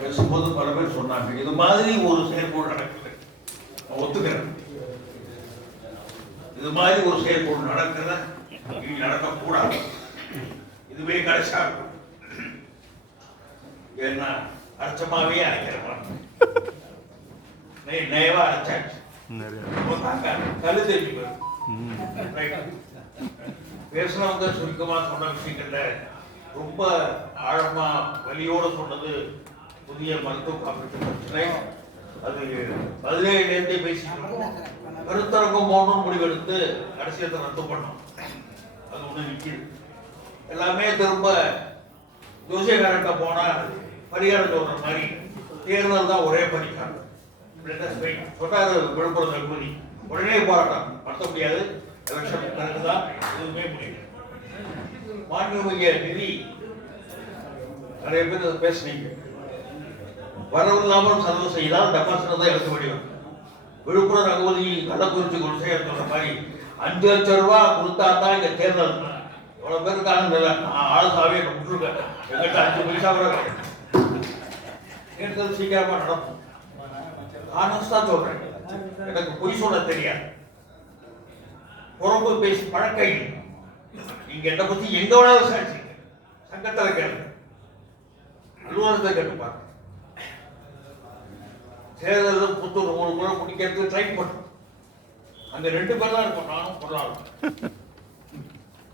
பேசும்போது பல பேர் சொன்னாங்க இது மாதிரி ஒரு செயற்கோள் நடக்குது, ஒத்துக்கிறேன். இது மாதிரி ஒரு செயற்கோள் நடக்குது, இனி நடக்கக்கூடாது. இதுவே கடைசியா இருக்கும். ஏன்னா அரைச்சமாவே அரைக்கிறோம், நயவா அரைச்சாச்சு, கல்லு தெரிஞ்சு போயிடும். பேசுறவங்க சுருக்கமா சொன்ன விஷயங்கள்ல ரொம்ப ஆழமா வலியோட சொன்னது புதிய மருத்துவ காப்பீட்டு பிரச்சனை. அது 17 பேசிட்டு கருத்தரங்கம் போகணும்னு முடிவெடுத்து கடைசியத்தை ரத்து பண்ணோம். அது ஒண்ணு நிற்கிது. எல்லாமே திரும்ப ஜோசியக்காரர்கிட்ட போனா பரிகாரம் சொல்ற மாதிரி தேர்தல் தான் ஒரே பரிகாரம் சொன்னாரு விழுப்புரம் தளபதி. உடனே போராட்டம் நடத்த முடியாது, எலெக்ஷன் பிறகுதான் எதுவுமே முடியும். மாண்புமிகு நிதி நிறைய பேர் பேசுனீங்க. வரவில்லாமல் செலவு செய்தால் டெபாசிட் தான் எடுக்க முடியும். விழுப்புரம் ரகுபதி கள்ளக்குறிச்சி குலசேகர் சொல்ற மாதிரி 5 லட்சம் ரூபாய் கொடுத்தா தான் இங்க தேர்தல். எவ்வளவு பேர் இருக்காங்க ஆளுசாவே விட்டுருக்க, எங்கிட்ட 5 பைசா கூட தேர்தல் சீக்கிரமா நடக்கும். ஆனஸ்டா சொல்றேன், எனக்கு பொய் சொல்ல தெரியாது, புறம்பு பேசி பழக்கம் இல்லை. நீங்க என்னை பத்தி எங்க வேணாலும் விசாரிச்சீங்க, சங்கத்தில் கேளு, அலுவலகத்தை கேட்டுப்பாங்க. தேர்தல் புத்தூர் 3 முறை முடிக்கிறதுக்கு ட்ரை பண்ணும். அங்க 2 பேர் தான் இருக்கும், நானும் பொருளாளர்.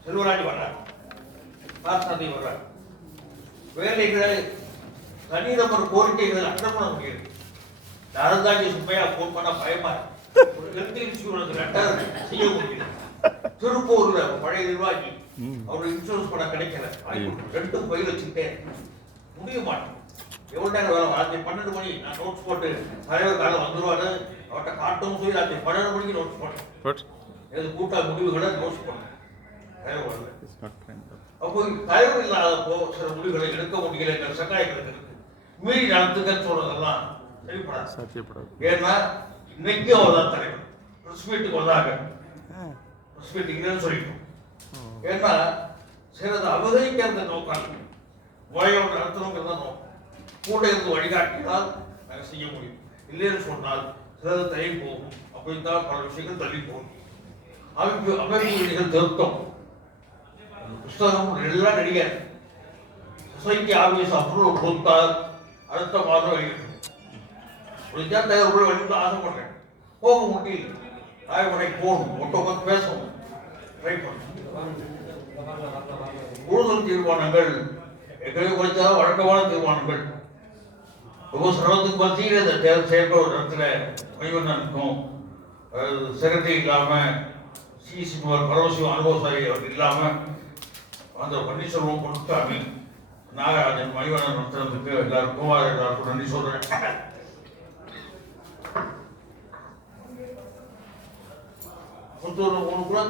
செல்வராஜ் வர்றார், காசநதி வர்றார். வேலைகளை தனிநபர் கோரிக்கைகள் அட்டன் பண்ண முடியாது. அறந்தாங்கி சுமையா போன் பண்ண பயமா ஒரு ஹெல்த் இன்சூரன்ஸ் லெட்டர் செய்ய முடியல. திருப்பூர்ல பழைய நிர்வாகி அவரு இன்சூரன்ஸ் பணம் கிடைக்கல, 2 பையில் வச்சுக்கிட்டே முடிய மாட்டேன். எவ்வளவு நேரம் வேலை? ராத்திரி 12 மணி நான் நோட்ஸ் போட்டு தலைவர் காலம் வந்துருவாரு, அவர்கிட்ட காட்டும் சொல்லி ராத்திரி 12 மணிக்கு நோட்ஸ் போட்டேன். எது கூட்டா முடிவுகளை நோட்ஸ் போட்டேன். அப்போ தலைவர் இல்லாதப்போ சில முடிவுகளை எடுக்க முடியல, சகாயங்களுக்கு இருக்கு. மீறி நடத்துக்கன்னு சொல்றதெல்லாம் சரிப்படாது. ஏன்னா இன்னைக்கு அவர்தான் தலைவர். பிரஸ் மீட்டுக்கு வந்தாங்க, பிரஸ் மீட்டிங் சொல்லிட்டோம். ஏன்னா சிலது அபகரிக்கிறது நோக்கம், முறையோடு நடத்தணுங்கிறத நோக்கம். கூட இருந்து வழிகாட்டினால் நாங்கள் செய்ய முடியும். இல்லைன்னு சொன்னால் சிலது தள்ளி போகும். அப்படித்தான் பல விஷயங்கள் தள்ளி போகும். அமைப்பு விதிகள் திருத்தம் புஸ்தகம் எல்லாம் நடிகர் சொசைட்டி ஆபீஸ் அப்ரூவல் கொடுத்தால் அடுத்த மாதம் வெளியிடும். முடிஞ்சா தேர்வுக்குள்ள வெளியிட்டு ஆசைப்படுறேன், போக முடியல. ராயப்படைக்கு போகணும், ஒட்ட பேசணும், ட்ரை பண்ணணும். கூடுதல் தீர்மானங்கள் எங்களை குறைச்சா வழக்கமான தீர்மானங்கள் ரொம்ப சிரமத்துக்கு மத்தியில் இந்த தேர்தல் செயல்பட இடத்துல மைவண்ணனுக்கும் செக்ரட்டரி இல்லாம சிசி பரமசிவம் அனுபவசாரி அவர் இல்லாம அந்த பன்னீர்செல்வம் பொருட்காமி நாகராஜன் மைவண்ணன் நடத்துறதுக்கு எல்லாருக்கும் நன்றி சொல்றேன். கூட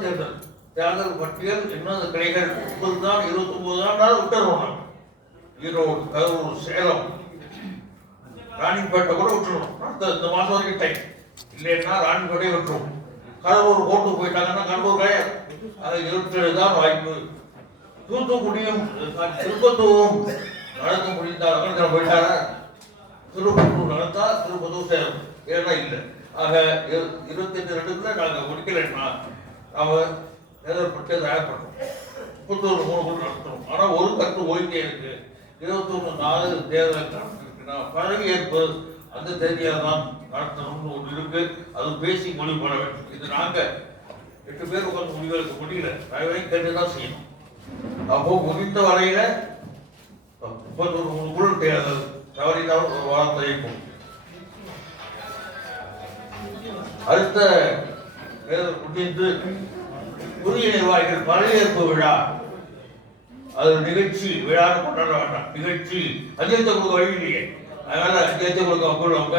தேர்தல் பட்டியல் என்ன கிளைகள் 30 தான் 29 தான் விட்டுருவோம். ஈரோடு, கரூர், சேலம், ராணிப்பேட்டை கூட விட்டுருவோம். இந்த மாசம் வரைக்கும் டைம் இல்லைன்னா ராணிப்பேட்டையை விட்டுருவோம். கடலூர் கோர்ட்டுக்கு போயிட்டாங்கன்னா கடலூர் கிடையாது, அது 27 தான் வாய்ப்பு. தூத்துக்குடியும் திருப்பத்தூரும் நடக்க முடிந்தால் போயிட்டாரா, திருப்பத்தூர் நடத்தா திருப்பத்தூர் சேரும், ஏன்னா இல்லை. ஆக 28-2 நாங்கள் முடிக்கலைன்னா நாம தேர்தல் பட்டியல் தயார்படுறோம். 33 கூட நடத்தணும். ஆனால் ஒரு கருத்து ஓய்ந்தே இருக்கு. 21-4 தேர்தல் இருக்குன்னா பதவியேற்பு அந்த தேதியாக தான் நடத்தணும்னு ஒன்று இருக்கு. அது பேசி முடிவு பண்ண வேண்டும். இது நாங்கள் 8 பேர் உட்காந்து முடிவெடுக்க முடியல, தயவையும் கேட்டுதான் செய்யணும். அப்போ முடிந்த வரையில 33 தேர்தல் தவறினால் ஒரு வாரம் தயக்கும். அடுத்த தேர்தல் முடிந்து புதிய நிர்வாகிகள் பதவியேற்பு விழா, அது நிகழ்ச்சி விழான்னு கொண்டாட வேண்டாம், நிகழ்ச்சி அஞ்சலத்தை கொடுக்க வழி இல்லையே, அதனால அஞ்சலத்தை கொடுக்க அவங்க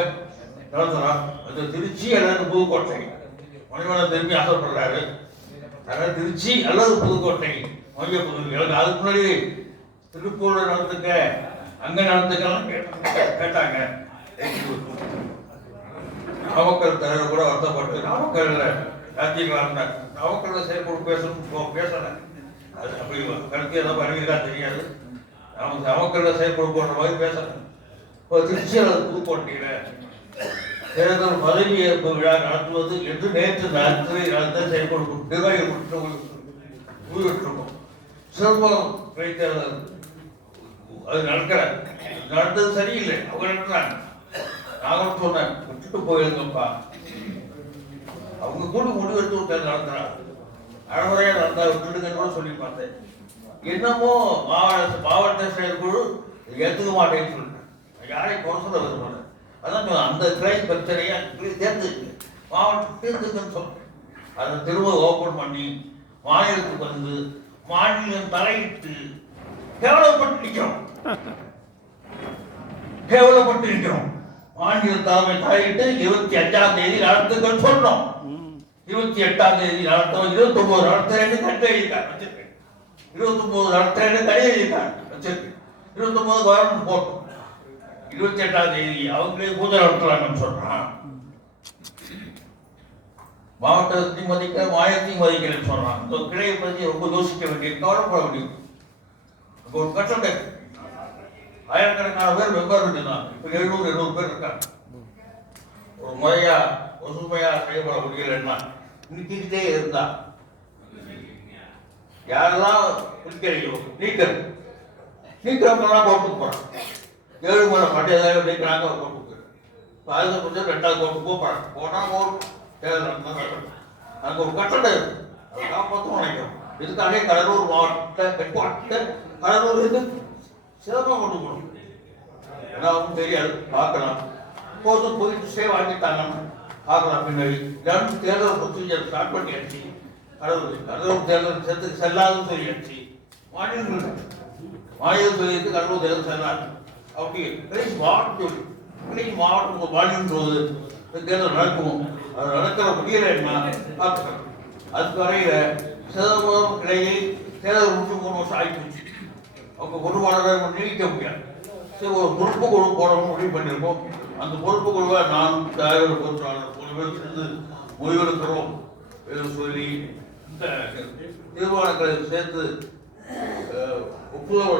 நடத்தலாம். அது திருச்சி அல்லது புதுக்கோட்டை, மணிவண்ணன் திரும்பி ஆசைப்படுறாரு, அதனால திருச்சி அல்லது புதுக்கோட்டை மைய பகுதி. அதுக்கு முன்னாடி திருப்பூர்ல நடந்துக்க அங்க நடந்துக்கலாம் கேட்டாங்க. நாமக்கல் தலைவர் கூட வருத்தப்பட்டு நாமக்கல்ல ராஜ்யங்களா நாமக்கல்ல செயல்பட்டு பேசணும் பேசல, அது அப்படி கருத்து ஏதாவது அறிவிக்கா தெரியாது. நாமக்கல்ல செயல்பட்டு போடுற மாதிரி பேசல. திருச்சியில் புதுக்கோட்டையில் தேர்தல் பதவியேற்பு விழா நடத்துவது என்று நேற்று ராத்திரி செயல்படும் நிர்வாகிகள் முடிவிட்டிருக்கோம். சிதம்பரம் இடைத்தேர்தல் அது நடந்தது சரியில்லை. அவங்க நடத்துறாங்க. நாங்களும் சொன்னேன், விட்டுட்டு போயிருங்கப்பா. அவங்க கூட முடிவெடுத்து ஒரு தேர்தல் நடத்துறாங்க. அழகுறையா நடந்தா விட்டுடுங்கன்னு கூட சொல்லி பார்த்தேன். என்னமோ மாவட்ட செயற்குழு ஏற்றுக்க மாட்டேன்னு சொல்லிட்டேன். யாரையும் குறை சொல்ல விரும்பல. அதான் அந்த கிளை பிரச்சனையா தேர்ந்தெடுக்கு மாவட்டம் தேர்ந்தெடுக்குன்னு சொல்றேன். அதை திரும்ப ஓபன் பண்ணி மாநிலத்துக்கு வந்து மாநிலம் தலையிட்டு கேவலப்பட்டு நிற்கிறோம். மாநில தலைமை தலையிட்டு 25ஆம் தேதி நடத்துக்கள் சொன்னோம். 28ஆம் தேதி நடத்தோம். 29 நடத்துறேன்னு கட்டு எழுதிட்டாங்க வச்சிருக்கேன். 29 நடத்துறேன்னு கடி எழுதிட்டாங்க வச்சிருக்கேன். 29 கவர்மெண்ட் போட்டோம். 28ஆம் தேதி அவங்களே பூஜை நடத்துறாங்கன்னு சொல்றான். மாவட்டத்தையும் மதிக்க மாநிலத்தையும் மதிக்கிறேன்னு சொல்றான். இந்த கிளையை பற்றி ரொம்ப யோசிக்க வேண்டிய கவலைப்பட வேண்டியது. ஒரு கட்டளை ஆயிரக்கணக்கான பேர் மெம்பர் இருந்தாங்க. இப்போ 700 பேர் இருக்காங்க. ஒரு முறையா ஒசுமையா செயல்பட முடியலன்னா நிற்கிட்டே இருந்தா யாரெல்லாம் குடிக்கலையோ நீக்கிறவங்கலாம் கோர்ட்டுக்கு போறாங்க. 7 முறை பட்டியலாக நீக்கிறாங்க கோர்ட்டுக்கு. இப்போ அதுக்கு கொஞ்சம் 2ஆவது கோர்ட்டுக்கு போறாங்க. போனால் அங்கே ஒரு கட்டளை இருக்கு. அதை காப்பாற்றணும் நினைக்கிறோம். இதுக்காக கடலூர் மாவட்ட ஹெட்குவார்ட்டர் கடலூர் இது சிதம்பரம் கொண்டு போகணும். எல்லாருக்கும் தெரியாது, பார்க்கலாம். போதும் போயிட்டு ஸ்டே வாங்கிட்டாங்கன்னு பார்க்கலாம். பின்னாடி தேர்தல் ப்ரொசீஜர் ஸ்டார்ட் பண்ணியாச்சு. கடலூர் தேர்தல் செல்லாதுன்னு சொல்லியாச்சு. மாநிலம் சொல்லிட்டு கடலூர் தேர்தல் செல்லாது. அப்படி மாவட்டம் மாநிலம் போது தேர்தல் நடக்கும். அது நடக்கிற முடியலைன்னா பார்த்துக்கலாம். அதுக்கு வரையில சிதம்பரம் கிளையை தேர்தல் 3 வருஷம் ஆகிப்போச்சு. அவங்க பொறுப்பாளரை நீடிக்க முடியாது. சரி, ஒரு பொறுப்பு குழு போடணும் முடிவு பண்ணியிருக்கோம். அந்த பொறுப்பு குழுவை நான் தலைவர் பொறுப்பாளர் 3 பேர் சேர்ந்து முடிவெடுக்கிறோம் சொல்லி இந்த தீர்மானங்களை சேர்த்து ஒப்புதல்